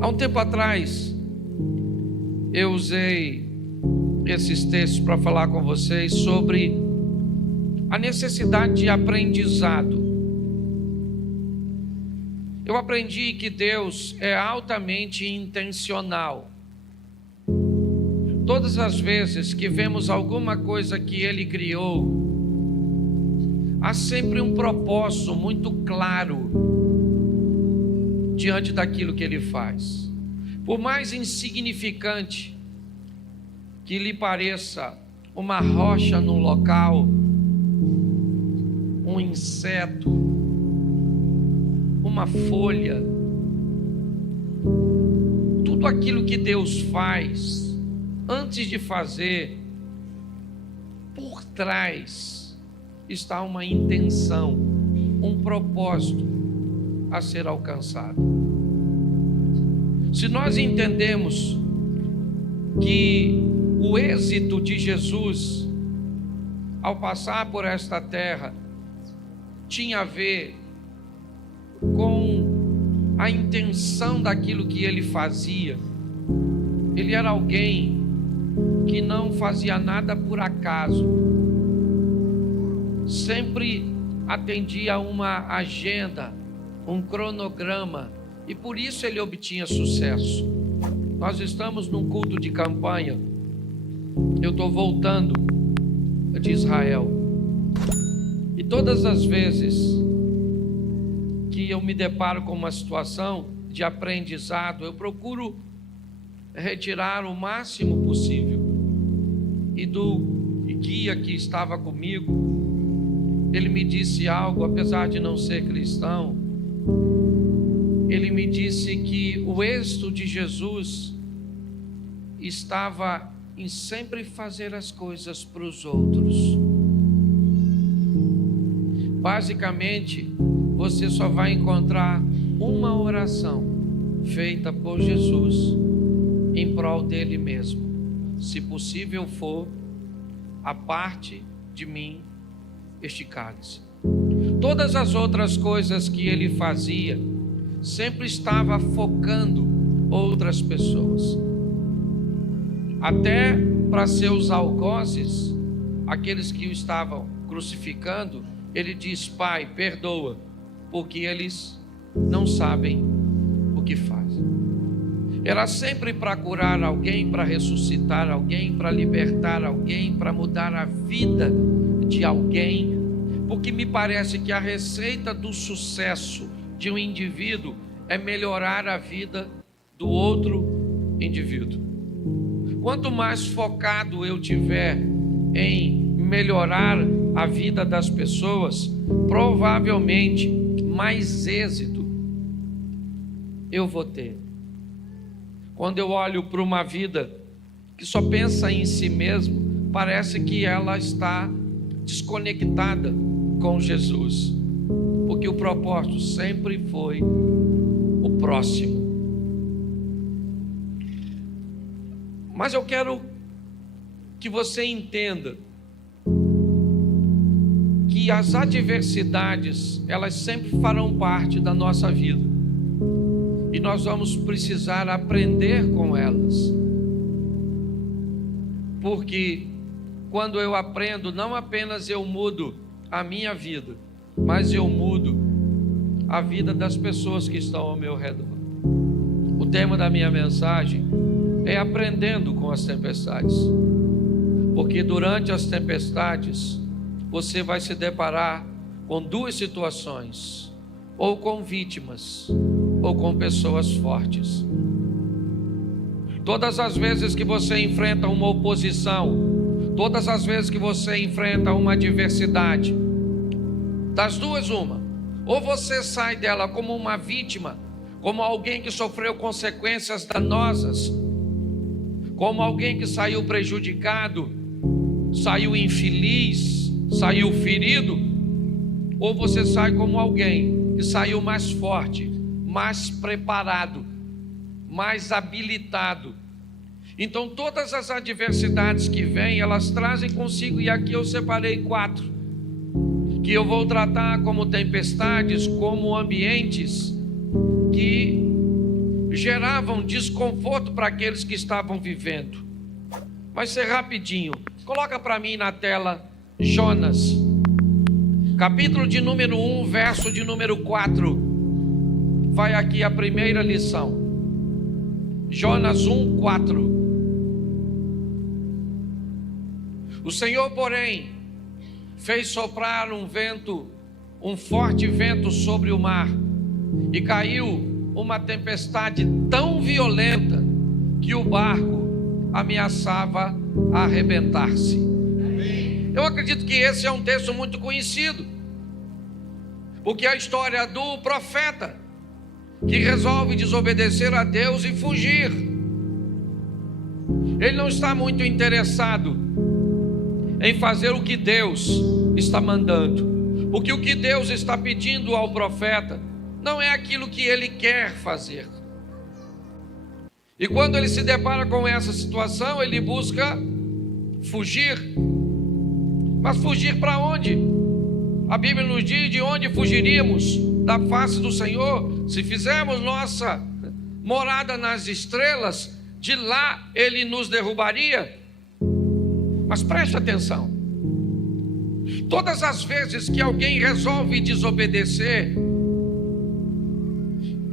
Há um tempo atrás, eu usei esses textos para falar com vocês sobre a necessidade de aprendizado. Eu aprendi que Deus é altamente intencional. Todas as vezes que vemos alguma coisa que Ele criou, há sempre um propósito muito claro diante daquilo que Ele faz. Por mais insignificante que lhe pareça uma rocha no local, um inseto, uma folha, tudo aquilo que Deus faz, antes de fazer, por trás está uma intenção, um propósito a ser alcançado. Se nós entendemos que o êxito de Jesus ao passar por esta terra tinha a ver com a intenção daquilo que ele fazia, ele era alguém que não fazia nada por acaso, sempre atendia a uma agenda, um cronograma, e por isso ele obtinha sucesso. Nós estamos num culto de campanha, eu estou voltando de Israel, e todas as vezes que eu me deparo com uma situação de aprendizado, eu procuro retirar o máximo possível. E do guia que estava comigo, ele me disse algo, apesar de não ser cristão. Ele me disse que o êxito de Jesus estava em sempre fazer as coisas para os outros. Basicamente, você só vai encontrar uma oração feita por Jesus em prol dele mesmo. Se possível for, aparte de mim este cálice. Todas as outras coisas que ele fazia, sempre estava focando outras pessoas. Até para seus algozes, aqueles que o estavam crucificando, ele diz: Pai, perdoa, porque eles não sabem o que fazem. Era sempre para curar alguém, para ressuscitar alguém, para libertar alguém, para mudar a vida de alguém, porque me parece que a receita do sucesso de um indivíduo é melhorar a vida do outro indivíduo. Quanto mais focado eu tiver em melhorar a vida das pessoas, provavelmente mais êxito eu vou ter. Quando eu olho para uma vida que só pensa em si mesmo, parece que ela está desconectada com Jesus, porque o propósito sempre foi o próximo. Mas eu quero que você entenda que as adversidades, elas sempre farão parte da nossa vida. E nós vamos precisar aprender com elas. Porque quando eu aprendo, não apenas eu mudo a minha vida, mas eu mudo a vida das pessoas que estão ao meu redor. O tema da minha mensagem é aprendendo com as tempestades. Porque durante as tempestades, você vai se deparar com duas situações: ou com vítimas, ou com pessoas fortes. Todas as vezes que você enfrenta uma oposição, todas as vezes que você enfrenta uma adversidade, das duas uma: ou você sai dela como uma vítima, como alguém que sofreu consequências danosas, como alguém que saiu prejudicado, saiu infeliz, saiu ferido, ou você sai como alguém que saiu mais forte, mais preparado, mais habilitado. Então todas as adversidades que vêm, elas trazem consigo, e aqui eu separei 4, que eu vou tratar como tempestades, como ambientes que geravam desconforto para aqueles que estavam vivendo. Vai ser rapidinho. Coloca para mim na tela Jonas, capítulo de número 1, verso de número 4. Vai aqui a primeira lição. Jonas 1, 4. O Senhor, porém, fez soprar um forte vento sobre o mar, e caiu uma tempestade tão violenta que o barco ameaçava arrebentar-se. Eu acredito que esse é um texto muito conhecido, porque é a história do profeta que resolve desobedecer a Deus e fugir. Ele não está muito interessado em fazer o que Deus está mandando, porque o que Deus está pedindo ao profeta não é aquilo que ele quer fazer. E quando ele se depara com essa situação, ele busca fugir. Mas fugir para onde? A Bíblia nos diz: de onde fugiríamos da face do Senhor? Se fizermos nossa morada nas estrelas, de lá ele nos derrubaria. Mas preste atenção: todas as vezes que alguém resolve desobedecer,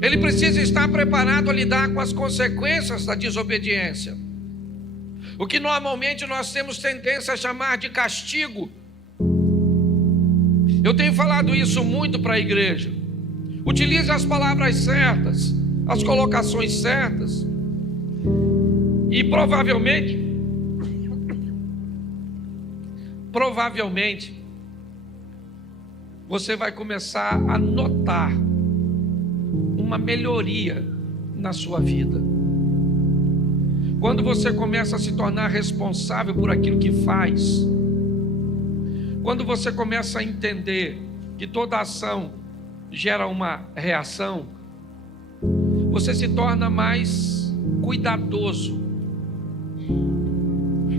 ele precisa estar preparado a lidar com as consequências da desobediência. O que normalmente nós temos tendência a chamar de castigo. Eu tenho falado isso muito para a igreja. Utilize as palavras certas, as colocações certas, e provavelmente você vai começar a notar uma melhoria na sua vida. Quando você começa a se tornar responsável por aquilo que faz, quando você começa a entender que toda ação gera uma reação, você se torna mais cuidadoso.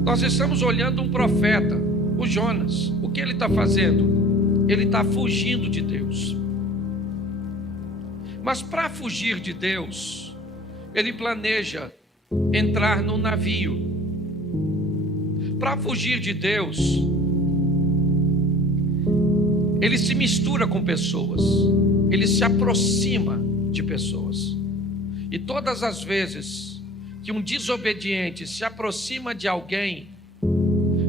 Nós estamos olhando um profeta, o Jonas. O que ele está fazendo? Ele está fugindo de Deus. Mas para fugir de Deus, ele planeja entrar no navio. Para fugir de Deus, ele se mistura com pessoas, ele se aproxima de pessoas. E todas as vezes que um desobediente se aproxima de alguém,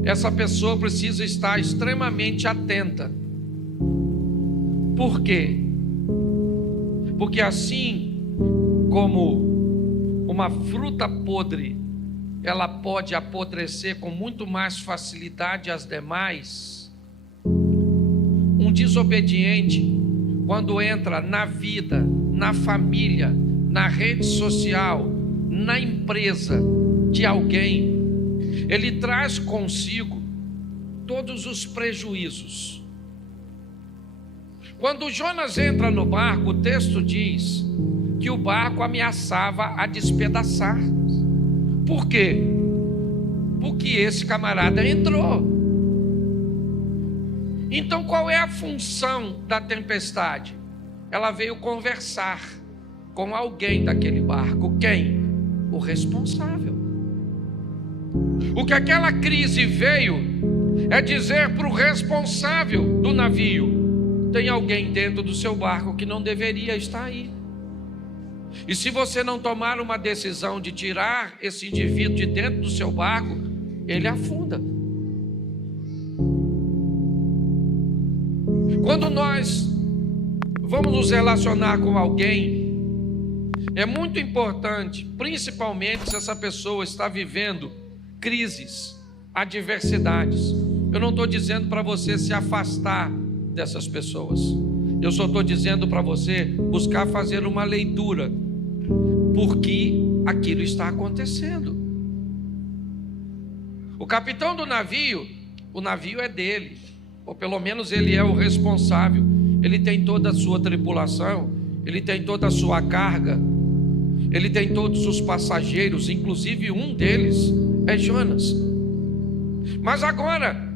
essa pessoa precisa estar extremamente atenta. Por quê? Porque assim como uma fruta podre, ela pode apodrecer com muito mais facilidade às demais, um desobediente, quando entra na vida, na família, na rede social, na empresa de alguém, ele traz consigo todos os prejuízos. Quando Jonas entra no barco, o texto diz que o barco ameaçava a despedaçar. Por quê? Porque esse camarada entrou. Então qual é a função da tempestade? Ela veio conversar com alguém daquele barco. Quem? O responsável. O que aquela crise veio é dizer para o responsável do navio: tem alguém dentro do seu barco que não deveria estar aí. E se você não tomar uma decisão de tirar esse indivíduo de dentro do seu barco, ele afunda. Quando nós vamos nos relacionar com alguém, é muito importante, principalmente se essa pessoa está vivendo crises, adversidades. Eu não estou dizendo para você se afastar dessas pessoas. Eu só estou dizendo para você buscar fazer uma leitura, porque aquilo está acontecendo. O capitão do navio, o navio é dele, ou pelo menos ele é o responsável. Ele tem toda a sua tripulação, ele tem toda a sua carga, ele tem todos os passageiros, inclusive um deles é Jonas. Mas agora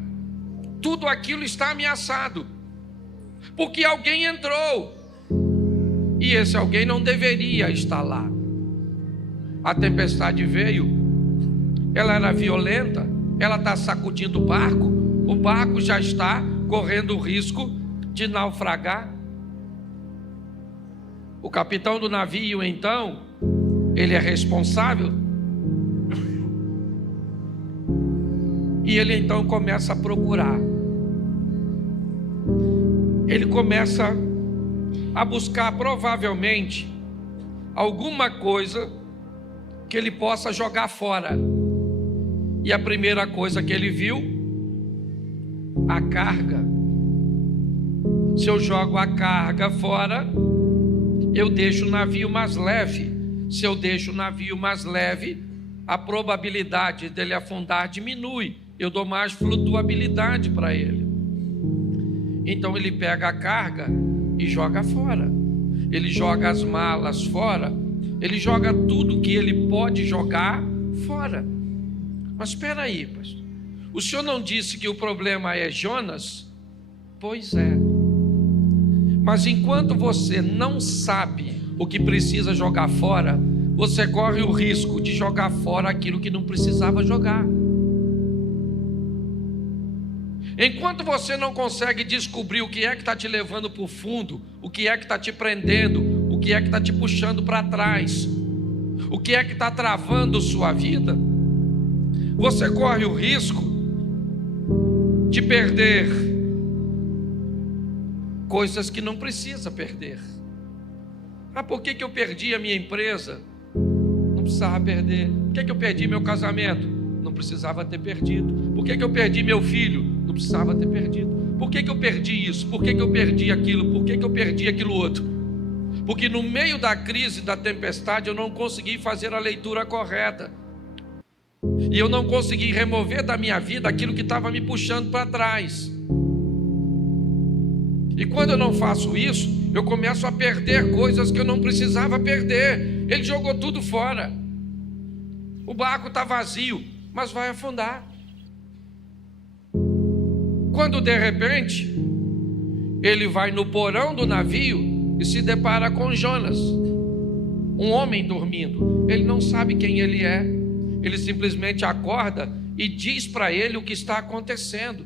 tudo aquilo está ameaçado, porque alguém entrou, e esse alguém não deveria estar lá. A tempestade veio, ela era violenta, ela está sacudindo o barco já está correndo o risco de naufragar. O capitão do navio, então, ele é responsável, e ele então começa a procurar, ele começa a buscar provavelmente alguma coisa que ele possa jogar fora. E a primeira coisa que ele viu, a carga. Se eu jogo a carga fora, eu deixo o navio mais leve. Se eu deixo o navio mais leve, a probabilidade dele afundar diminui. Eu dou mais flutuabilidade para ele. Então ele pega a carga e joga fora. Ele joga as malas fora. Ele joga tudo que ele pode jogar fora. Mas espera aí, pastor. O senhor não disse que o problema é Jonas? Pois é. Mas enquanto você não sabe o que precisa jogar fora, você corre o risco de jogar fora aquilo que não precisava jogar. Enquanto você não consegue descobrir o que é que está te levando para o fundo, o que é que está te prendendo, o que é que está te puxando para trás, o que é que está travando sua vida, você corre o risco de perder coisas que não precisa perder. Por que eu perdi a minha empresa? Não precisava perder. Por que eu perdi meu casamento? Não precisava ter perdido. Por que eu perdi meu filho? Não precisava ter perdido. Por que eu perdi isso? Por que eu perdi aquilo? Por que eu perdi aquilo outro? Porque no meio da crise, da tempestade, eu não consegui fazer a leitura correta. E eu não consegui remover da minha vida aquilo que estava me puxando para trás. E quando eu não faço isso, eu começo a perder coisas que eu não precisava perder. Ele jogou tudo fora. O barco está vazio, mas vai afundar. Quando de repente ele vai no porão do navio e se depara com Jonas, um homem dormindo. Ele não sabe quem ele é. Ele simplesmente acorda e diz para ele o que está acontecendo.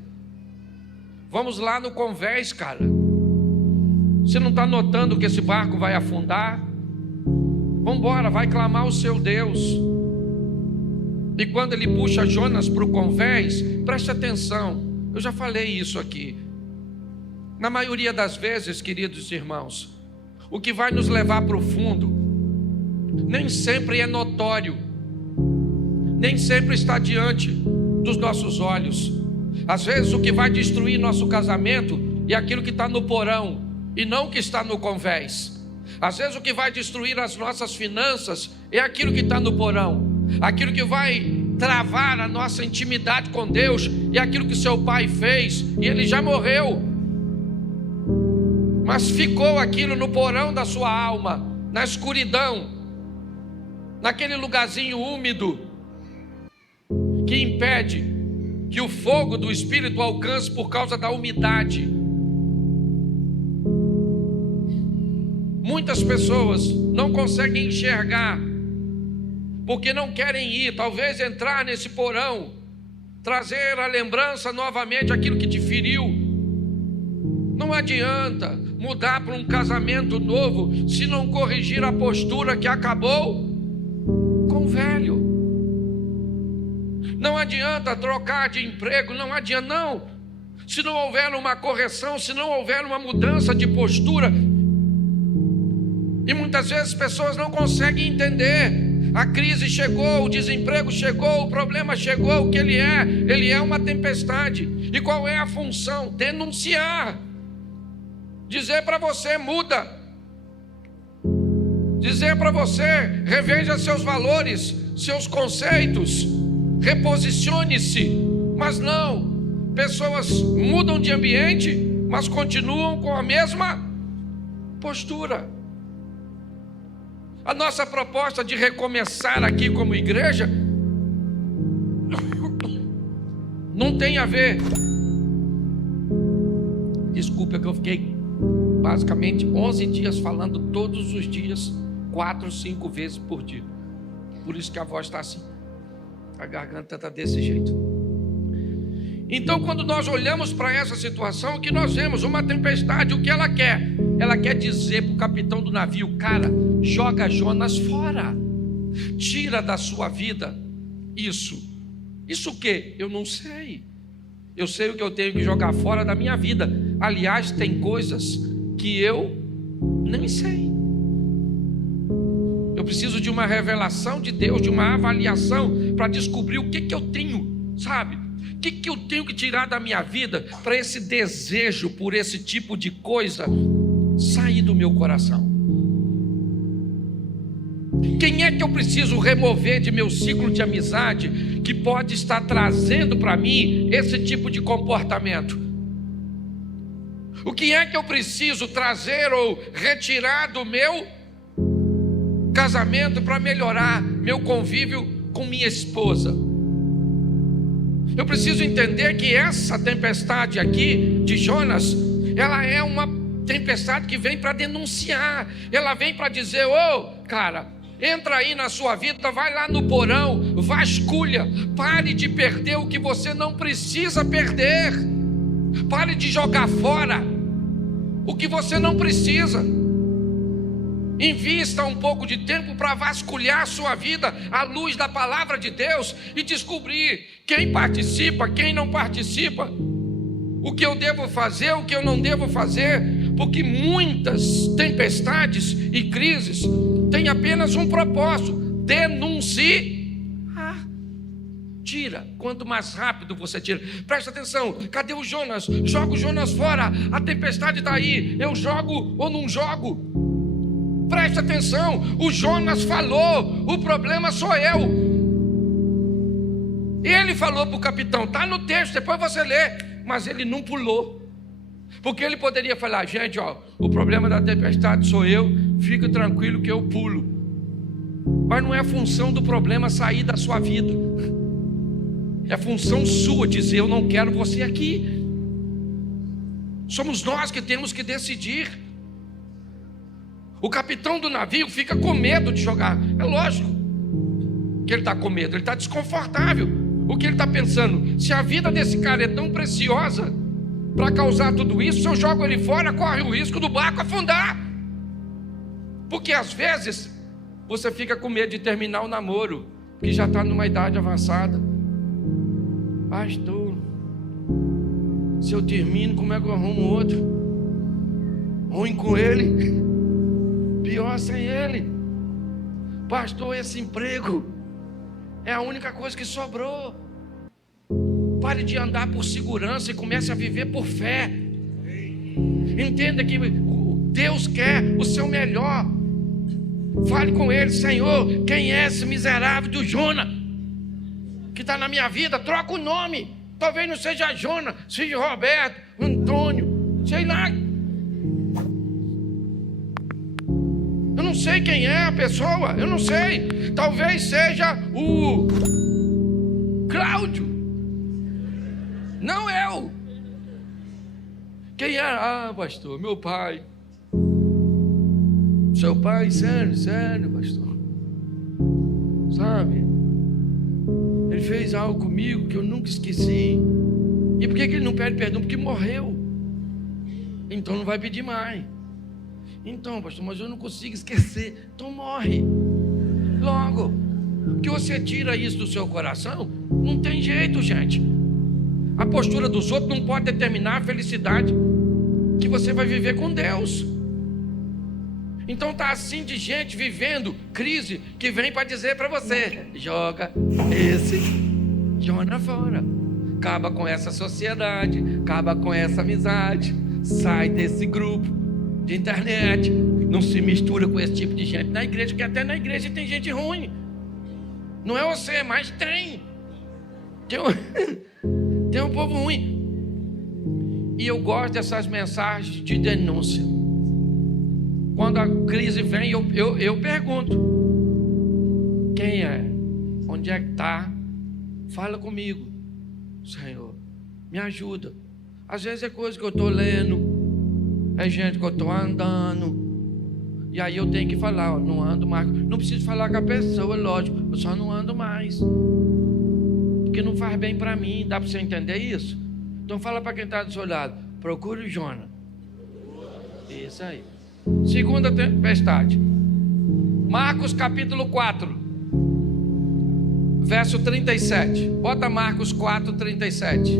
Vamos lá no convés, cara. Você não está notando que esse barco vai afundar? Vamos embora, vai clamar o seu Deus. E quando ele puxa Jonas para o convés, preste atenção, eu já falei isso aqui. Na maioria das vezes, queridos irmãos, o que vai nos levar para o fundo nem sempre é notório, nem sempre está diante dos nossos olhos. Às vezes o que vai destruir nosso casamento é aquilo que está no porão e não o que está no convés. Às vezes o que vai destruir as nossas finanças é aquilo que está no porão. Aquilo que vai travar a nossa intimidade com Deus é aquilo que seu pai fez e ele já morreu, mas ficou aquilo no porão da sua alma, na escuridão, naquele lugarzinho úmido que impede que o fogo do Espírito alcance por causa da umidade. Muitas pessoas não conseguem enxergar, porque não querem ir, talvez entrar nesse porão, trazer à lembrança novamente aquilo que te feriu. Não adianta mudar para um casamento novo se não corrigir a postura que acabou com o velho. Não adianta trocar de emprego, não adianta não. Se não houver uma correção, se não houver uma mudança de postura. E muitas vezes pessoas não conseguem entender. A crise chegou, o desemprego chegou, o problema chegou, o que ele é uma tempestade. E qual é a função? Denunciar. Dizer para você, muda. Dizer para você, reveja seus valores, seus conceitos, reposicione-se. Mas não, pessoas mudam de ambiente, mas continuam com a mesma postura. A nossa proposta de recomeçar aqui como igreja não tem a ver. Desculpa que eu fiquei basicamente 11 dias falando todos os dias, 4, 5 vezes por dia. Por isso que a voz está assim. A garganta está desse jeito. Então, quando nós olhamos para essa situação, o que nós vemos? Uma tempestade, o que ela quer? Ela quer dizer para o capitão do navio: cara, joga Jonas fora. Tira da sua vida isso. Isso o quê? Eu não sei. Eu sei o que eu tenho que jogar fora da minha vida. Aliás, tem coisas que eu nem sei. Eu preciso de uma revelação de Deus, de uma avaliação, para descobrir o que eu tenho, sabe? O que eu tenho que tirar da minha vida para esse desejo por esse tipo de coisa sair do meu coração. Quem é que eu preciso remover de meu ciclo de amizade que pode estar trazendo para mim esse tipo de comportamento? O que é que eu preciso trazer ou retirar do meu casamento para melhorar meu convívio com minha esposa? Eu preciso entender que essa tempestade aqui de Jonas, ela é uma tempestade que vem para denunciar. Ela vem para dizer: ô, cara, entra aí na sua vida, vai lá no porão, vasculha, pare de perder o que você não precisa perder. Pare de jogar fora o que você não precisa. Invista um pouco de tempo para vasculhar a sua vida à luz da palavra de Deus e descobrir quem participa, quem não participa, o que eu devo fazer, o que eu não devo fazer, porque muitas tempestades e crises têm apenas um propósito: denunciar. Tira, quanto mais rápido você tira. Presta atenção, cadê o Jonas? Joga o Jonas fora, a tempestade está aí, eu jogo ou não jogo? Presta atenção, o Jonas falou, o problema sou eu. Ele falou para o capitão, está no texto, depois você lê, mas ele não pulou. Porque ele poderia falar: gente, ó, o problema da tempestade sou eu, fica tranquilo que eu pulo. Mas não é função do problema sair da sua vida. É função sua dizer: eu não quero você aqui. Somos nós que temos que decidir. O capitão do navio fica com medo de jogar. É lógico que ele está com medo, ele está desconfortável. O que ele está pensando? Se a vida desse cara é tão preciosa para causar tudo isso, se eu jogo ele fora, corre o risco do barco afundar. Porque às vezes você fica com medo de terminar o namoro, que já está numa idade avançada. Pastor, se eu termino, como é que eu arrumo outro? Ruim com ele, pior sem ele. Pastor, esse emprego é a única coisa que sobrou. Pare de andar por segurança e comece a viver por fé. Entenda que Deus quer o seu melhor. Fale com Ele: Senhor, quem é esse miserável do Jonas que está na minha vida? Troca o nome. Talvez não seja Jonas, seja Roberto, Antônio, sei lá. Eu não sei quem é a pessoa, eu não sei. Talvez seja o Cláudio, não eu. Quem é? Ah, pastor, meu pai. Seu pai? Sério, pastor. Sabe, ele fez algo comigo que eu nunca esqueci. E por que ele não pede perdão? Porque morreu. Então não vai pedir mais. Então, pastor, mas eu não consigo esquecer. Então morre logo. Porque você tira isso do seu coração, não tem jeito, gente. A postura dos outros não pode determinar a felicidade que você vai viver com Deus. Então está assim de gente vivendo crise, que vem para dizer para você: joga esse Jonas fora, acaba com essa sociedade, acaba com essa amizade, sai desse grupo de internet, não se mistura com esse tipo de gente na igreja, porque até na igreja tem gente ruim. Não é você, mas tem um povo ruim. E eu gosto dessas mensagens de denúncia. Quando a crise vem, eu pergunto: quem é? Onde é que está? Fala comigo. Senhor, me ajuda. Às vezes é coisa que eu estou lendo, é gente que eu estou andando, E aí eu tenho que falar, ó, não ando mais. Não preciso falar com a pessoa, lógico, eu só não ando mais. Porque não faz bem para mim, dá para você entender isso? Então fala para quem está do seu lado, procure o Jonas. Isso aí. Segunda tempestade. Marcos capítulo 4, verso 37. Bota Marcos 4, 37.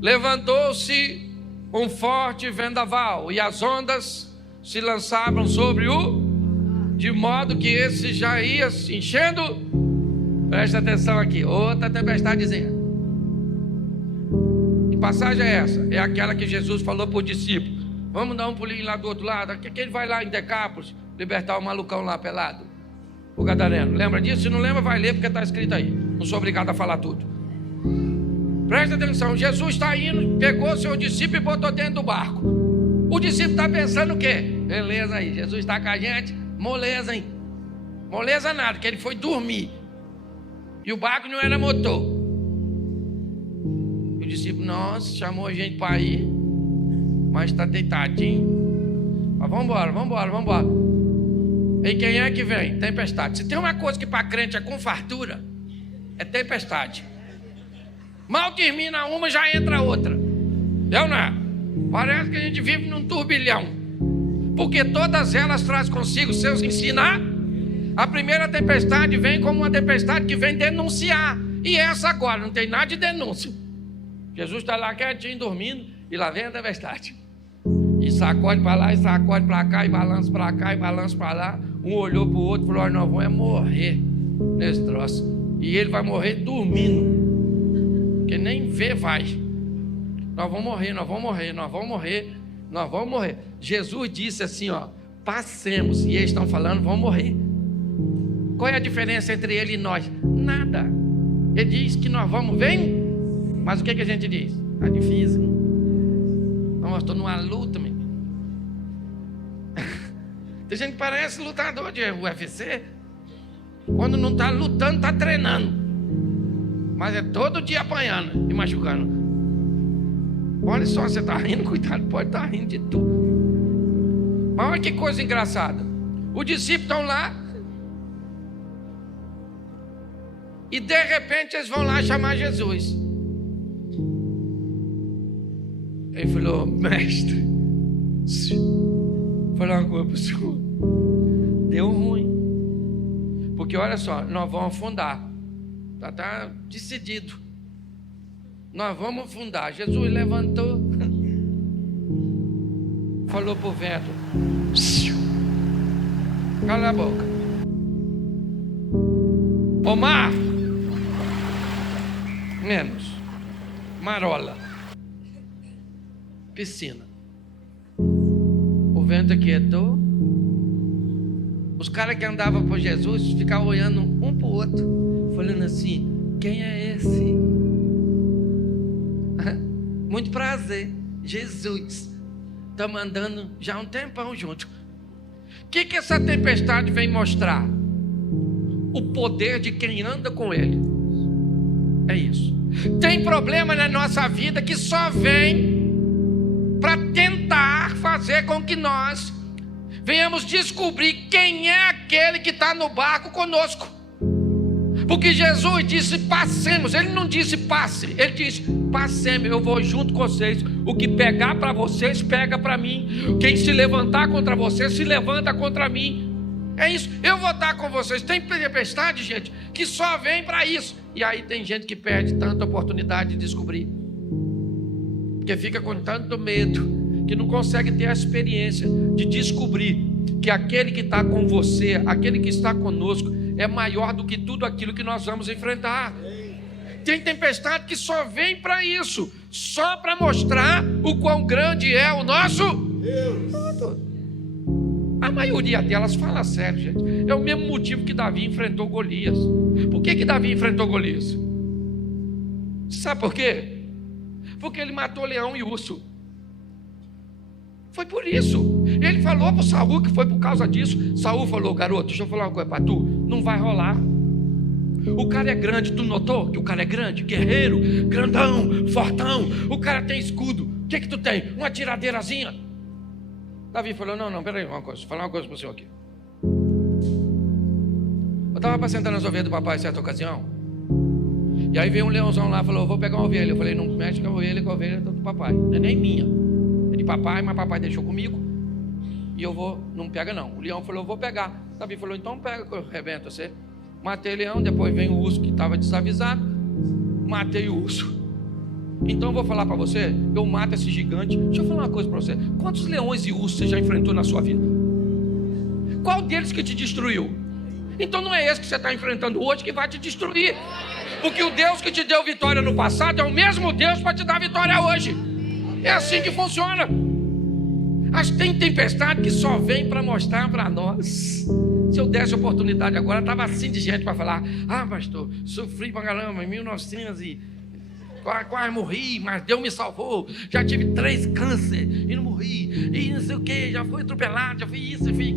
Levantou-se um forte vendaval, e as ondas se lançavam sobre de modo que esse já ia se enchendo. Presta atenção aqui, outra tempestadezinha. Que passagem é essa? É aquela que Jesus falou para o discípulo: vamos dar um pulinho lá do outro lado, que ele vai lá em Decápolis libertar o malucão lá pelado, o gadareno. Lembra disso? Se não lembra, vai ler, porque está escrito aí. Não sou obrigado a falar tudo. Presta atenção, Jesus está indo, pegou seu discípulo e botou dentro do barco. O discípulo está pensando o quê? Beleza aí, Jesus está com a gente, moleza, hein? Moleza nada, que ele foi dormir. E o barco não era motor. E o discípulo, nossa, chamou a gente para ir, mas está deitadinho. Mas vamos embora. E quem é que vem? Tempestade. Se tem uma coisa que para crente é com fartura, é tempestade. Mal termina uma, já entra outra. Eu não. Parece que a gente vive num turbilhão. Porque todas elas trazem consigo seus ensinar. A primeira tempestade vem como uma tempestade que vem denunciar. E essa agora não tem nada de denúncia. Jesus está lá quietinho, dormindo, e lá vem a tempestade. E sacode para lá, e sacode para cá, e balança para cá, e balança para lá. Um olhou para o outro e falou: nós vamos morrer nesse troço. E ele vai morrer dormindo. Que nem vê vai. Nós vamos morrer. Jesus disse assim, ó: passemos. E eles estão falando, vão morrer. Qual é a diferença entre ele e nós? Nada. Ele diz que nós vamos, vem. Mas o que a gente diz? Tá difícil. Não, eu estou numa luta, menino. Tem gente que parece lutador de UFC. Quando não está lutando, está treinando. Mas é todo dia apanhando e machucando. Olha só, você está rindo, cuidado, pode estar rindo de tudo. Mas olha que coisa engraçada. Os discípulos estão lá. E de repente eles vão lá chamar Jesus. Ele falou: mestre, vou falar uma coisa para o senhor. Deu ruim. Porque olha só, nós vamos afundar. Está decidido. Nós vamos afundar. Jesus levantou, falou para o vento: cala a boca. Ô mar, menos. Marola. Piscina. O vento aquietou. Os caras que andavam por Jesus ficavam olhando um para o outro, falando assim: quem é esse? Muito prazer, Jesus. Estamos andando já há um tempão junto. O que essa tempestade vem mostrar? O poder de quem anda com ele. É isso. Tem problema na nossa vida que só vem para tentar fazer com que nós venhamos descobrir quem é aquele que está no barco conosco. Porque Jesus disse: passemos. Ele não disse passe, ele disse: passemos, eu vou junto com vocês. O que pegar para vocês, pega para mim. Quem se levantar contra vocês, se levanta contra mim. É isso, eu vou estar com vocês. Tem tempestade, gente, que só vem para isso. E aí tem gente que perde tanta oportunidade de descobrir, porque fica com tanto medo, que não consegue ter a experiência de descobrir que aquele que está com você, aquele que está conosco, é maior do que tudo aquilo que nós vamos enfrentar. Tem tempestade que só vem para isso, só para mostrar o quão grande é o nosso Deus. A maioria delas, fala sério, gente, é o mesmo motivo que Davi enfrentou Golias. Por que Davi enfrentou Golias? Sabe por quê? Porque ele matou leão e urso. Foi por isso. Ele falou para Saul que foi por causa disso. Saul falou: garoto, deixa eu falar uma coisa para tu, não vai rolar. O cara é grande, tu notou que o cara é grande? Guerreiro, grandão, fortão. O cara tem escudo. O que tu tem? Uma tiradeirazinha. Davi falou, não, peraí, vou falar uma coisa para o senhor aqui. Eu estava apacentando as ovelhas do papai em certa ocasião. E aí veio um leãozão lá e falou, vou pegar uma ovelha. Eu falei, não mexe com a ovelha do papai. Não é nem minha. É de papai, mas papai deixou comigo. E eu vou, não pega não. O leão falou, eu vou pegar. Davi falou, então pega que eu arrebento você. Matei o leão, depois vem o urso que estava desavisado. Matei o urso. Então eu vou falar para você, eu mato esse gigante. Deixa eu falar uma coisa para você. Quantos leões e ursos você já enfrentou na sua vida? Qual deles que te destruiu? Então não é esse que você está enfrentando hoje que vai te destruir. Porque o Deus que te deu vitória no passado é o mesmo Deus para te dar vitória hoje. É assim que funciona. Mas tem tempestade que só vem para mostrar para nós. Se eu desse oportunidade agora, estava assim de gente para falar, pastor, sofri pra caramba em 1900 e quase morri, mas Deus me salvou. Já tive 3 cânceres e não morri. E não sei o que, já fui atropelado, já fui isso, já fui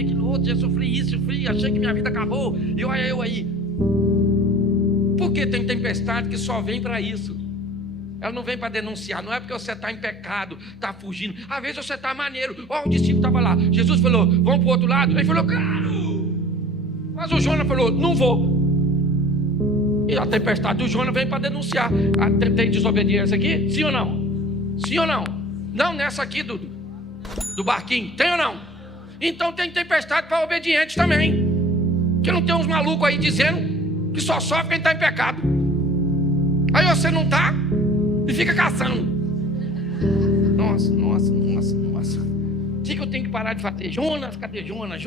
aquilo outro, já sofri isso, achei que minha vida acabou. E olha eu aí. Porque tem tempestade que só vem para isso. Ela não vem para denunciar. Não é porque você está em pecado, está fugindo. Às vezes você está maneiro. O discípulo estava lá. Jesus falou, vamos para o outro lado. Ele falou, claro. Mas o Jonas falou, não vou. E a tempestade do Jonas vem para denunciar. Tem desobediência aqui? Sim ou não? Sim ou não? Não nessa aqui do barquinho. Tem ou não? Então tem tempestade para obedientes também. Que não tem uns malucos aí dizendo que só sofre quem está em pecado. Aí você não está e fica caçando. Nossa. O que eu tenho que parar de fazer? Jonas, cadê Jonas?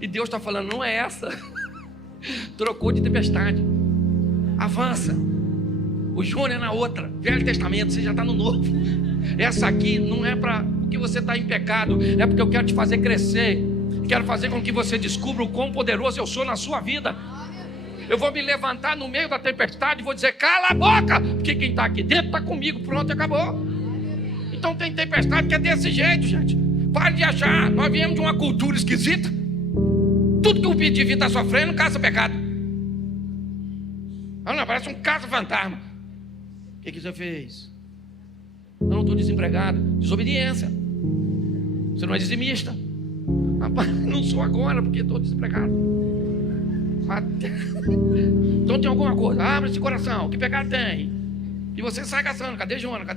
E Deus está falando, não é essa. Trocou de tempestade. Avança. O Jonas é na outra. Velho Testamento, você já está no Novo. Essa aqui não é para porque você está em pecado, é porque eu quero te fazer crescer. Quero fazer com que você descubra o quão poderoso eu sou na sua vida. Eu vou me levantar no meio da tempestade e vou dizer, cala a boca, porque quem está aqui dentro está comigo, pronto, acabou. Então tem tempestade que é desse jeito, gente. Pare de achar, nós viemos de uma cultura esquisita. Tudo que o indivíduo está sofrendo, caça pecado. Não, parece um caça-fantasma. O que você fez? Eu não estou desempregado. Desobediência. Você não é dizimista. Rapaz, não sou agora porque estou desempregado. Então tem alguma coisa. Abre esse coração. Que pecado tem? E você sai caçando. Cadê Jonas?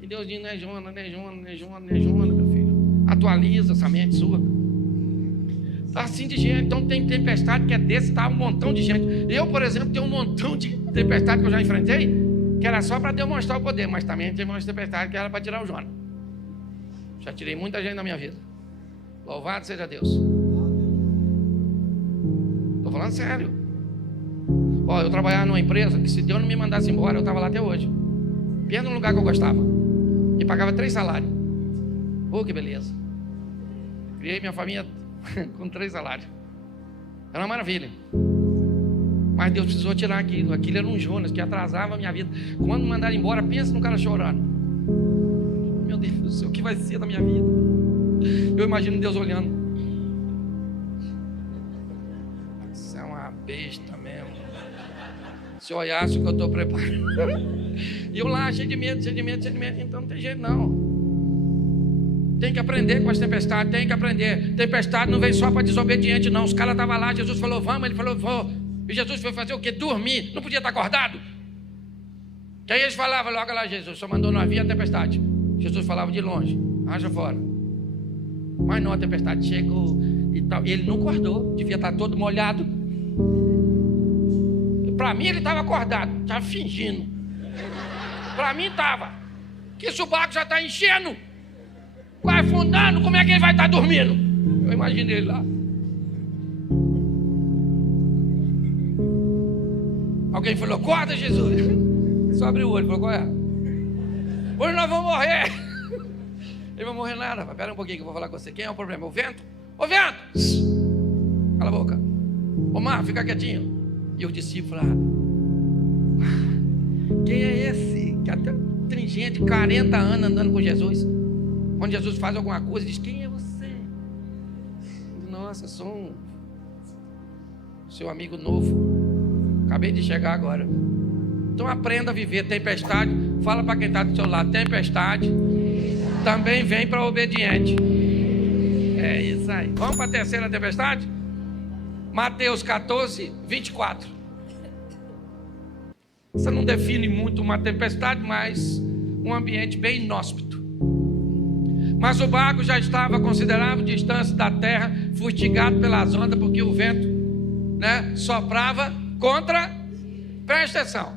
E Deus diz, não é Jonas, meu filho. Atualiza essa mente sua. Assim de gente. Então tem tempestade que é desse, tá? Um montão de gente. Eu, por exemplo, tenho um montão de tempestade que eu já enfrentei, que era só para demonstrar o poder, mas também tem umas tempestades que era para tirar o Jonas. Já tirei muita gente da minha vida. Louvado seja Deus. Estou falando sério. Eu trabalhava numa empresa que se Deus não me mandasse embora, eu estava lá até hoje. Perto de um lugar que eu gostava. E pagava 3 salários. Que beleza. Criei minha família com 3 salários. Era uma maravilha. Mas Deus precisou tirar aquilo. Aquilo era um Jonas que atrasava a minha vida. Quando me mandaram embora, pensa no cara chorando. Meu Deus do céu, o que vai ser da minha vida? Eu imagino Deus olhando. Você é uma besta mesmo. Se olhasse o que eu estou preparando. E eu lá, cheio de medo. Então não tem jeito não. Tem que aprender com as tempestades, tem que aprender. Tempestade não veio só para desobediente, não. Os caras estavam lá, Jesus falou, vamos, ele falou, vou. E Jesus foi fazer o quê? Dormir. Não podia estar acordado. Que aí eles falavam logo lá, Jesus só mandou nós vir a tempestade. Jesus falava de longe, haja fora. Mas não, a tempestade chegou e tal. Ele não acordou, devia estar todo molhado. Para mim ele estava acordado, estava fingindo. Para mim estava. Que se o barco já está enchendo, vai afundando, como é que ele vai estar dormindo? Eu imaginei ele lá. Alguém falou, acorda Jesus. Ele só abriu o olho e falou, qual é? Hoje nós vamos morrer. Ele vai morrer nada. Espera um pouquinho que eu vou falar com você. Quem é o problema? O vento? Ô vento! Cala a boca. Ô mar, fica quietinho. E os discípulos lá, quem é esse? Que até tem gente de 40 anos andando com Jesus. Quando Jesus faz alguma coisa, diz, quem é você? Nossa, sou um seu amigo novo. Acabei de chegar agora. Então aprenda a viver tempestade. Fala para quem está do seu lado, tempestade também vem para obediente. É isso aí. Vamos para a terceira tempestade? Mateus 14, 24. Isso não define muito uma tempestade, mas um ambiente bem inóspito. Mas o barco já estava a considerável distância da terra, fustigado pelas ondas, porque o vento, soprava contra. Presta atenção.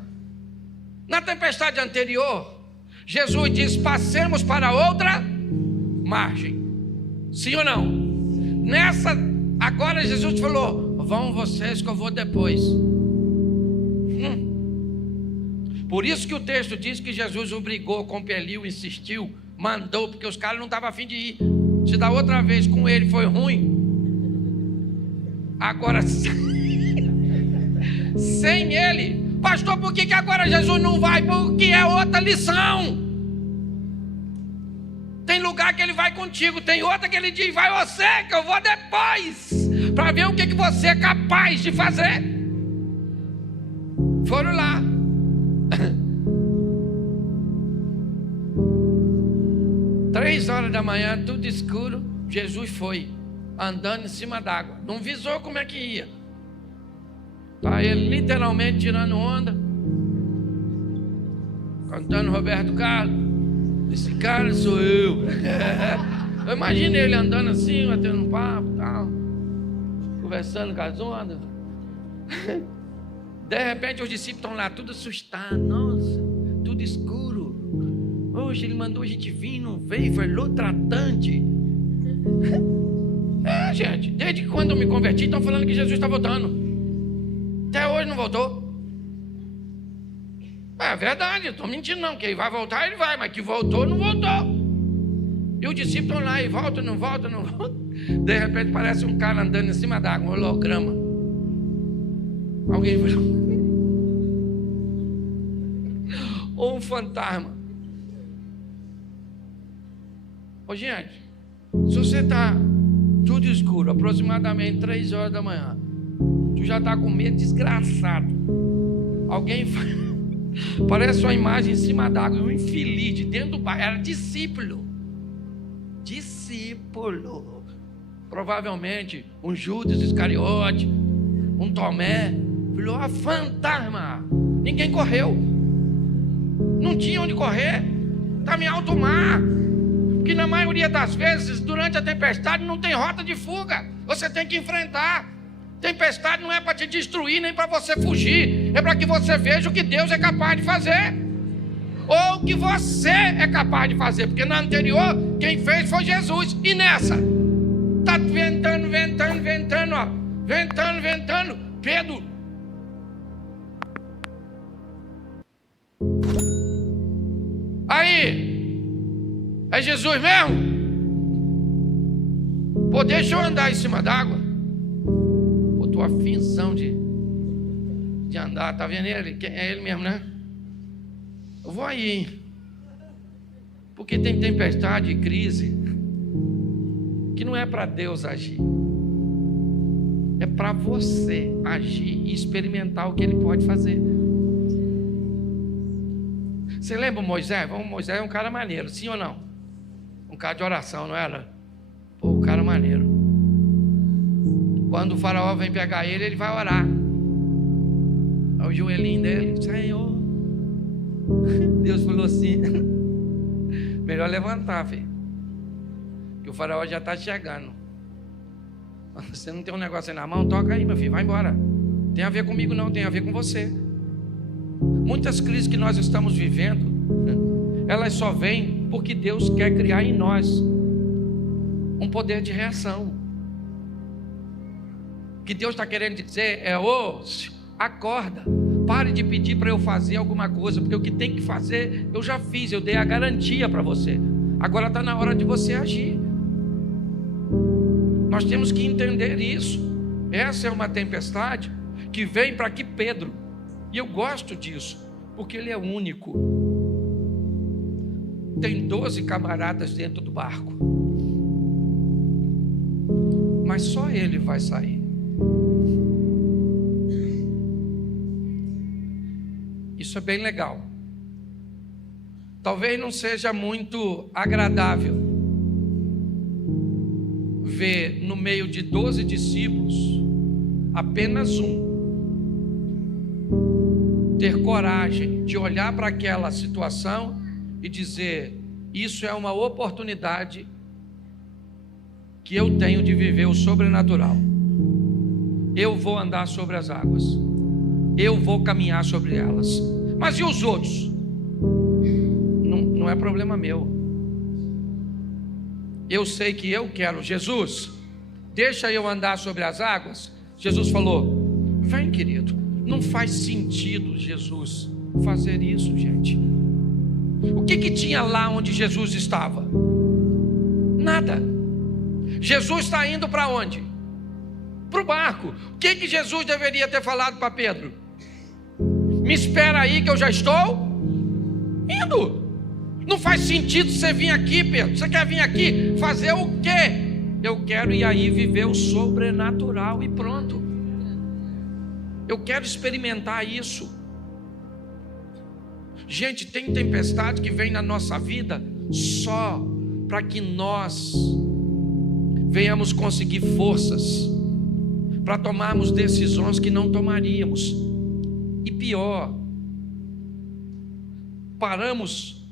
Na tempestade anterior, Jesus disse: passemos para outra margem. Sim ou não? Nessa, agora Jesus falou: vão vocês que eu vou depois. Por isso que o texto diz que Jesus obrigou, compeliu, insistiu, mandou, porque os caras não estavam a fim de ir. Se da outra vez com ele foi ruim, agora sem ele, pastor, por que agora Jesus não vai? Porque é outra lição. Tem lugar que ele vai contigo, tem outra que ele diz: vai você que eu vou depois, para ver o que você é capaz de fazer. Foram lá. 3 horas da manhã, tudo escuro, Jesus foi andando em cima d'água, não visou como é que ia. Tá ele literalmente tirando onda, cantando Roberto Carlos. Esse cara sou eu. Eu imagino ele andando assim, batendo um papo, tal, conversando com as ondas. De repente os discípulos estão lá, tudo assustados. Nossa, tudo escuro. Hoje ele mandou a gente vir, não veio, falou tratante. Gente, desde quando eu me converti, estão falando que Jesus está voltando. Até hoje não voltou. É verdade, eu estou mentindo não, que ele vai voltar, ele vai, mas que voltou, não voltou. E os discípulos estão lá, e volta, não volta, não volta. De repente parece um cara andando em cima d'água, um holograma. Alguém falou. Ou um fantasma. Ô gente, se você está tudo escuro, aproximadamente 3 horas da manhã, tu já está com medo desgraçado. Alguém parece uma imagem em cima d'água, um infeliz de dentro do barco, era discípulo. Provavelmente um Judas Iscariote, um Tomé. Falou: fantasma. Ninguém correu, não tinha onde correr, estava em alto mar. Porque na maioria das vezes, durante a tempestade, não tem rota de fuga, você tem que enfrentar. Tempestade não é para te destruir, nem para você fugir, é para que você veja o que Deus é capaz de fazer, ou o que você é capaz de fazer, porque na anterior, quem fez foi Jesus. E nessa, está ventando, ó, ventando, Pedro, aí, é Jesus mesmo? Pô, deixa eu andar em cima d'água. Pô, tô afinzão de andar, tá vendo ele? É ele mesmo, né? Eu vou aí, hein? Porque tem tempestade e crise que não é para Deus agir, é para você agir e experimentar o que ele pode fazer. Você lembra Moisés? Moisés é um cara maneiro, sim ou não? Um cara de oração, não era? Pô, um cara maneiro. Quando o faraó vem pegar ele, ele vai orar. Aí o joelhinho dele: Senhor. Deus falou assim: melhor levantar, filho, que o faraó já está chegando. Você não tem um negócio aí na mão? Toca aí, meu filho, vai embora. Tem a ver comigo não, tem a ver com você. Muitas crises que nós estamos vivendo, elas só vêm porque Deus quer criar em nós um poder de reação. O que Deus está querendo dizer é: acorda, pare de pedir para eu fazer alguma coisa, porque o que tem que fazer eu já fiz, eu dei a garantia para você. Agora está na hora de você agir. Nós temos que entender isso. Essa é uma tempestade que vem para que Pedro, e eu gosto disso, porque ele é único. Tem 12 camaradas dentro do barco, mas só ele vai sair. Isso é bem legal. Talvez não seja muito agradável ver no meio de 12 discípulos apenas um ter coragem de olhar para aquela situação e dizer: isso é uma oportunidade que eu tenho de viver o sobrenatural. Eu vou andar sobre as águas, eu vou caminhar sobre elas. Mas e os outros? Não é problema meu. Eu sei que eu quero. Jesus, deixa eu andar sobre as águas. Jesus falou: vem, querido. Não faz sentido, Jesus, fazer isso, gente. O que tinha lá onde Jesus estava? Nada. Jesus está indo para onde? Para o barco. O que Jesus deveria ter falado para Pedro? Me espera aí que eu já estou indo. Não faz sentido você vir aqui, Pedro. Você quer vir aqui fazer o quê? Eu quero ir aí viver o sobrenatural e pronto. Eu quero experimentar isso. Gente, tem tempestade que vem na nossa vida só para que nós venhamos conseguir forças para tomarmos decisões que não tomaríamos. E pior, paramos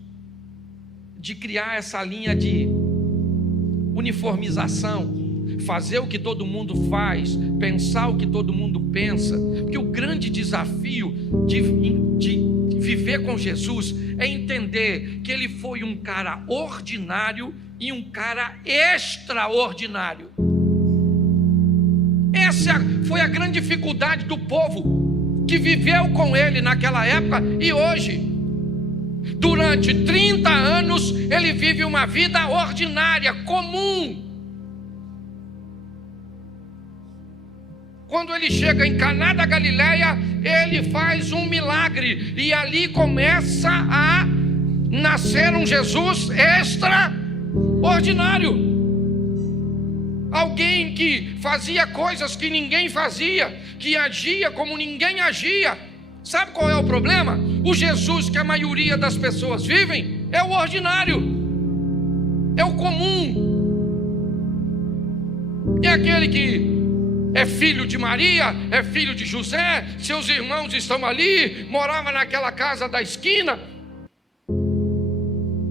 de criar essa linha de uniformização, fazer o que todo mundo faz, pensar o que todo mundo pensa, porque o grande desafio de viver com Jesus é entender que ele foi um cara ordinário e um cara extraordinário. Essa foi a grande dificuldade do povo que viveu com ele naquela época e hoje. Durante 30 anos ele vive uma vida ordinária, comum. Quando ele chega em Caná da Galileia, ele faz um milagre e ali começa a nascer um Jesus extraordinário. Alguém que fazia coisas que ninguém fazia, que agia como ninguém agia. Sabe qual é o problema? O Jesus que a maioria das pessoas vivem é o ordinário, é o comum, é aquele que é filho de Maria, é filho de José, seus irmãos estão ali, morava naquela casa da esquina.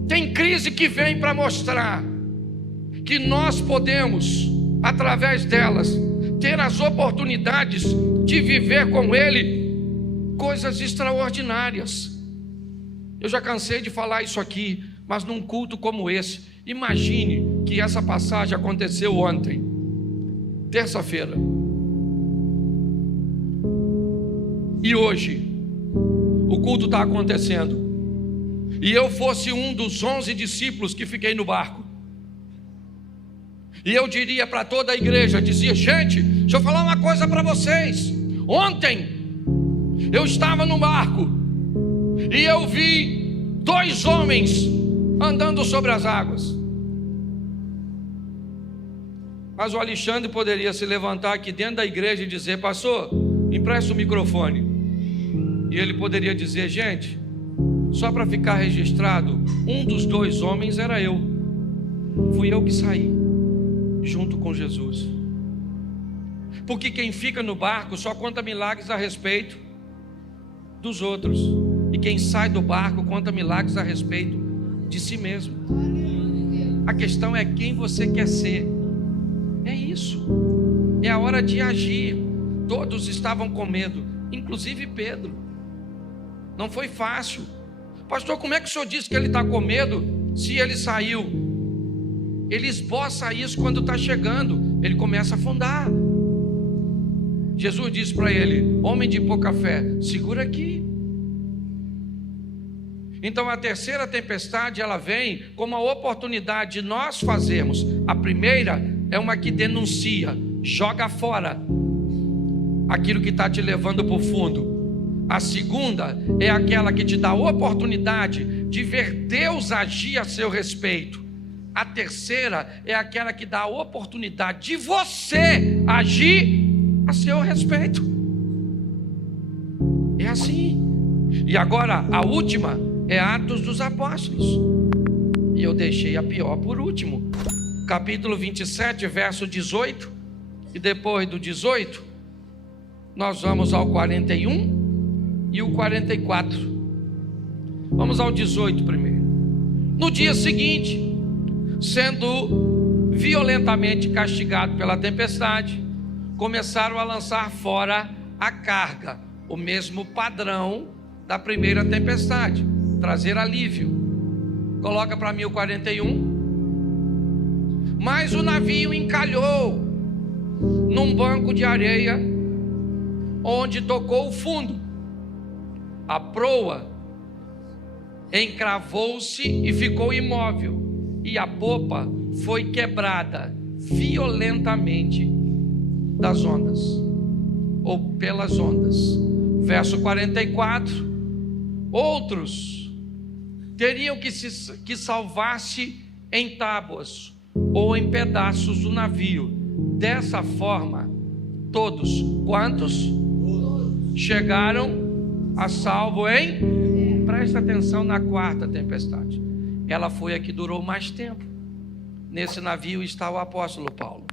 Tem crise que vem para mostrar que nós podemos, através delas, ter as oportunidades de viver com Ele coisas extraordinárias. Eu já cansei de falar isso aqui, mas num culto como esse, imagine que essa passagem aconteceu ontem, terça-feira, e hoje o culto está acontecendo, e eu fosse um dos 11 discípulos que fiquei no barco, e eu diria para toda a igreja, dizia: gente, deixa eu falar uma coisa para vocês. Ontem eu estava no barco e eu vi 2 homens andando sobre as águas. Mas o Alexandre poderia se levantar aqui dentro da igreja e dizer: pastor, empresta o microfone. E ele poderia dizer: gente, só para ficar registrado, um dos 2 homens era eu. Fui eu que saí junto com Jesus. Porque quem fica no barco só conta milagres a respeito dos outros, e quem sai do barco conta milagres a respeito de si mesmo. A questão é quem você quer ser. É isso. É a hora de agir. Todos estavam com medo, inclusive Pedro. Não foi fácil. Pastor, como é que o senhor disse que ele está com medo se ele saiu? Ele esboça isso quando está chegando, ele começa a afundar. Jesus disse para ele: homem de pouca fé, segura aqui. Então a terceira tempestade, ela vem como uma oportunidade de nós fazermos. A primeira é uma que denuncia, joga fora aquilo que está te levando para o fundo. A segunda é aquela que te dá a oportunidade de ver Deus agir a seu respeito. A terceira é aquela que dá a oportunidade de você agir a seu respeito. É assim. E agora a última é Atos dos Apóstolos. E eu deixei a pior por último. Capítulo 27, verso 18. E depois do 18, nós vamos ao 41 e o 44. Vamos ao 18 primeiro. No dia seguinte, sendo violentamente castigado pela tempestade, começaram a lançar fora a carga, o mesmo padrão da primeira tempestade, trazer alívio. Coloca para mim o 41. Mas o navio encalhou num banco de areia, onde tocou o fundo. A proa encravou-se e ficou imóvel, e a popa foi quebrada violentamente das ondas, ou pelas ondas. Verso 44. Outros teriam que salvar-se em tábuas ou em pedaços do navio. Dessa forma, todos, quantos? Chegaram a salvo em? Presta atenção na quarta tempestade. Ela foi a que durou mais tempo. Nesse navio está o apóstolo Paulo.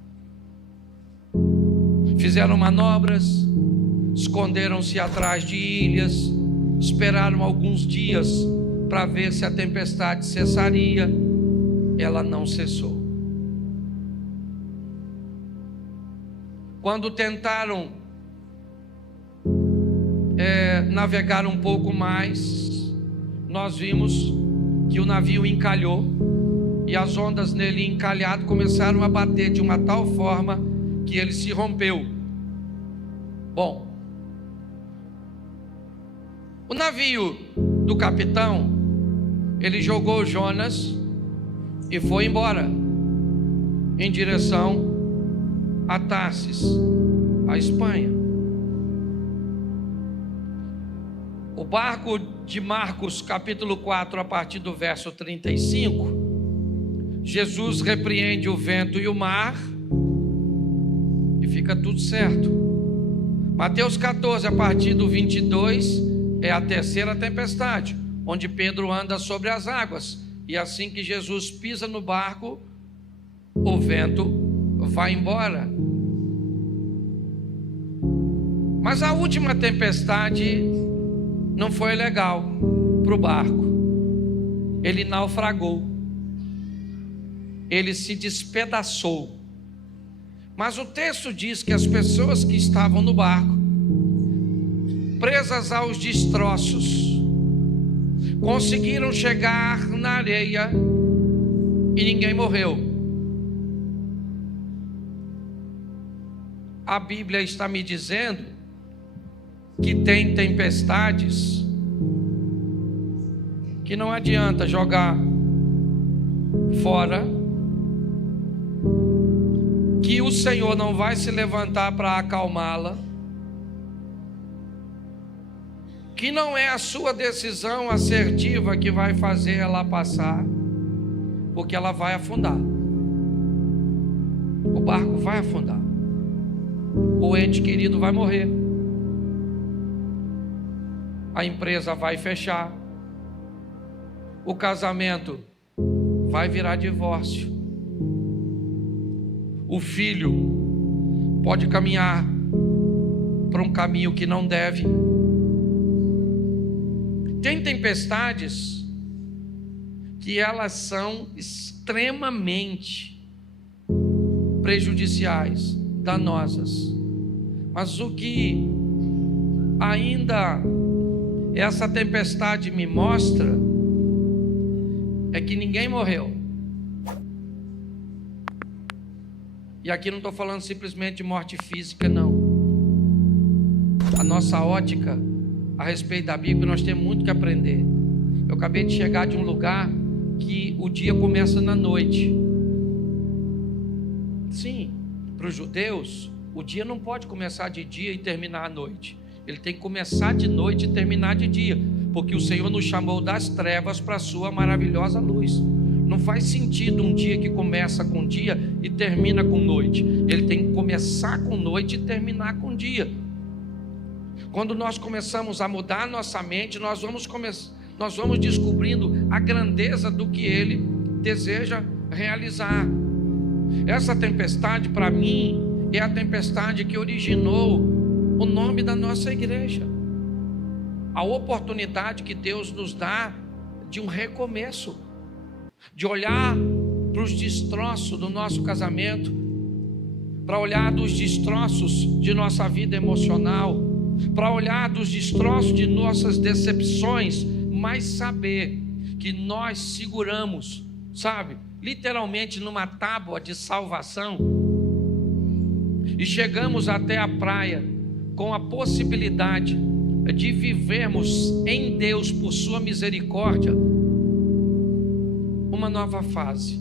Fizeram manobras, esconderam-se atrás de ilhas, esperaram alguns dias para ver se a tempestade cessaria. Ela não cessou. Quando tentaram navegar um pouco mais, nós vimos que o navio encalhou e as ondas nele encalhado começaram a bater de uma tal forma que ele se rompeu. Bom, o navio do capitão, ele jogou Jonas e foi embora em direção a Tarsis, a Espanha. O barco de Marcos, capítulo 4, a partir do verso 35, Jesus repreende o vento e o mar e fica tudo certo. Mateus 14, a partir do 22, é a terceira tempestade, onde Pedro anda sobre as águas, e assim que Jesus pisa no barco, o vento vai embora. Mas a última tempestade não foi legal para o barco. Ele naufragou, ele se despedaçou. Mas o texto diz que as pessoas que estavam no barco, presas aos destroços, conseguiram chegar na areia e ninguém morreu. A Bíblia está me dizendo que tem tempestades que não adianta jogar fora, que o Senhor não vai se levantar para acalmá-la, que não é a sua decisão assertiva que vai fazer ela passar, porque ela vai afundar. O barco vai afundar. O ente querido vai morrer. A empresa vai fechar. O casamento vai virar divórcio. O filho pode caminhar para um caminho que não deve. Tem tempestades que elas são extremamente prejudiciais, danosas. Mas o que ainda essa tempestade me mostra é que ninguém morreu. E aqui não estou falando simplesmente de morte física, não. A nossa ótica a respeito da Bíblia, nós temos muito que aprender. Eu acabei de chegar de um lugar que o dia começa na noite. Sim, para os judeus, o dia não pode começar de dia e terminar à noite. Ele tem que começar de noite e terminar de dia, porque o Senhor nos chamou das trevas para a sua maravilhosa luz. Não faz sentido um dia que começa com dia e termina com noite. Ele tem que começar com noite e terminar com dia. Quando nós começamos a mudar a nossa mente, nós nós vamos descobrindo a grandeza do que Ele deseja realizar. Essa tempestade, para mim, é a tempestade que originou o nome da nossa igreja. A oportunidade que Deus nos dá de um recomeço, de olhar para os destroços do nosso casamento, para olhar dos destroços de nossa vida emocional, para olhar dos destroços de nossas decepções, mas saber que nós seguramos, sabe, literalmente numa tábua de salvação, e chegamos até a praia com a possibilidade de vivermos em Deus, por sua misericórdia, uma nova fase.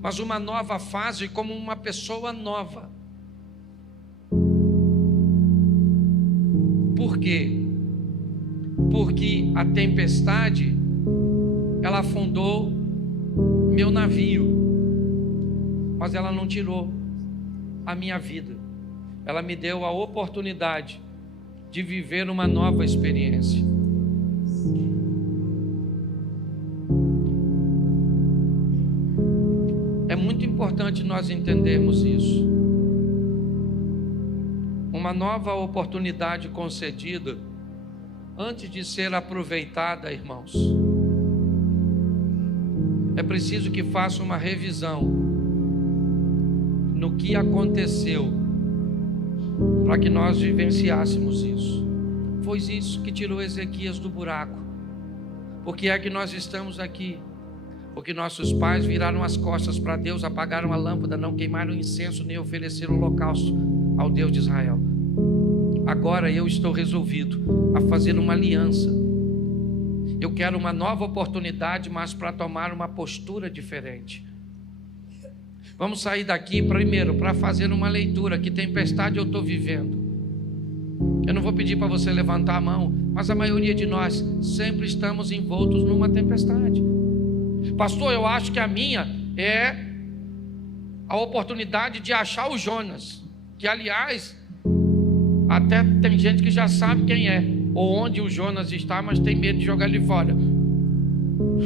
Mas uma nova fase como uma pessoa nova. Por quê? Porque a tempestade, ela afundou meu navio, mas ela não tirou a minha vida. Ela me deu a oportunidade de viver uma nova experiência. É muito importante nós entendermos isso. Uma nova oportunidade concedida, antes de ser aproveitada, irmãos, é preciso que faça uma revisão no que aconteceu para que nós vivenciássemos isso. Foi isso que tirou Ezequias do buraco. Por que é que nós estamos aqui? Porque nossos pais viraram as costas para Deus, apagaram a lâmpada, não queimaram incenso, nem ofereceram holocausto ao Deus de Israel. Agora eu estou resolvido a fazer uma aliança. Eu quero uma nova oportunidade, mas para tomar uma postura diferente. Vamos sair daqui primeiro para fazer uma leitura. Que tempestade eu estou vivendo? Eu não vou pedir para você levantar a mão, mas a maioria de nós sempre estamos envoltos numa tempestade. Pastor, eu acho que a minha é a oportunidade de achar o Jonas, que aliás, até tem gente que já sabe quem é, ou onde o Jonas está, mas tem medo de jogar ele fora.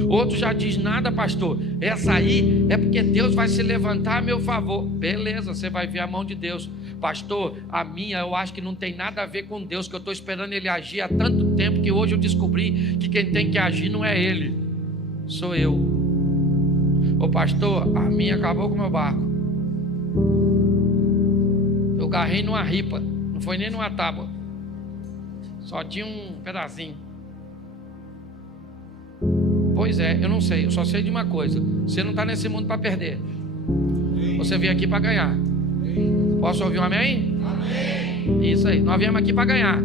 Outro já diz: nada, pastor, essa aí é porque Deus vai se levantar a meu favor. Beleza, você vai ver a mão de Deus. Pastor, a minha eu acho que não tem nada a ver com Deus, que eu estou esperando Ele agir há tanto tempo, que hoje eu descobri que quem tem que agir não é Ele, sou eu. Ô pastor, a minha acabou com o meu barco. Eu garrei numa ripa, não foi nem numa tábua, só tinha um pedacinho. Pois é, eu não sei, eu só sei de uma coisa: você não está nesse mundo para perder, você veio aqui para ganhar. Posso ouvir um amém? Amém. Isso aí, nós viemos aqui para ganhar.